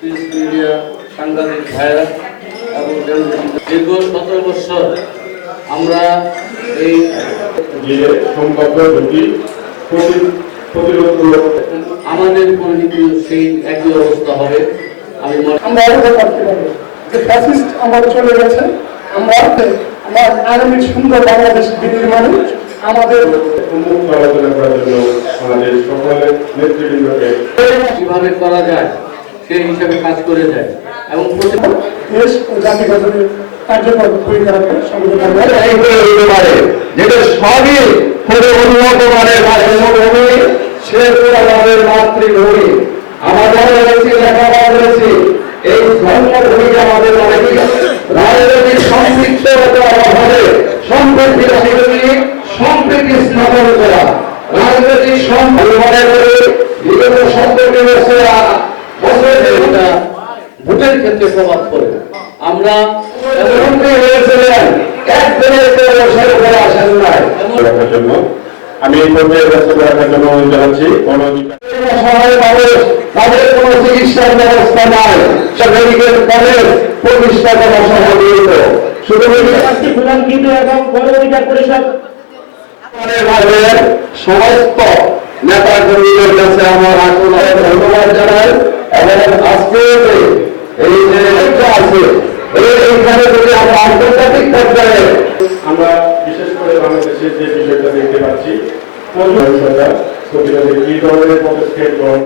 Prince media সাংবাদিক ভাইরা এবং দীর্ঘ 17 বছর আমরা এই যে সম্ভাব্য ঝুঁকি প্রতিরোধ আমাদের পরিণতি সেই একই অবস্থা হবে। আমি আমরা আলাদা করতে পারবো যে ফ্যাসিস্ট আমার চলে গেছে, আমরা আমার আগামী সুন্দর বাংলাদেশ বিনির্মাণে আমাদের উন্মুক্ত আলোচনা করার জন্য আমাদের সকলের নেতৃবৃন্দকে কিভাবে করা যায় সেই হিসাবে কাজ করে যায় এবং দেশ ও জাতি গঠনের কার্যকর ভূমিকা রাখে যেটা সবই পুরো উন্নত মানের জন্মভূমি, শেরপুর আমাদের মাতৃভূমি। আমাদের রয়েছে লেখাপড়া রয়েছে, এই জন্মভূমিকে আমাদের রাজনৈতিক সম্পৃক্ততার অভাবে সম্প্রীতি স্থাপন করা, রাজনৈতিক মনে করে বিগত 70 বছর ভোটের ক্ষেত্রে প্রভাব পড়ে। আমরা হয়েছিলেন একদিনের আসেন নাই রাখার জন্য আমি এই পর্যায়ে ব্যস্ত রাখার জন্য অনুরোধ জানাচ্ছি। তাদের কোনো চিকিৎসার ব্যবস্থা নাই, মেডিকেল কলেজ প্রতিষ্ঠা করা সহযোগিত শুধু এবং গণ অধিকার পরিষদ সমস্ত নেতা কর্মীদের কাছে আমার আকুল ধন্যবাদ জানাই এবং আজকে এই যে আছে এইখানে যদি আমরা আন্তর্জাতিক পর্যায়ে আমরা বিশেষ করে বাংলাদেশের যে বিষয়টা দেখতে পাচ্ছি, প্রতিরোধ কি ধরনের পদক্ষেপ গ্রহণ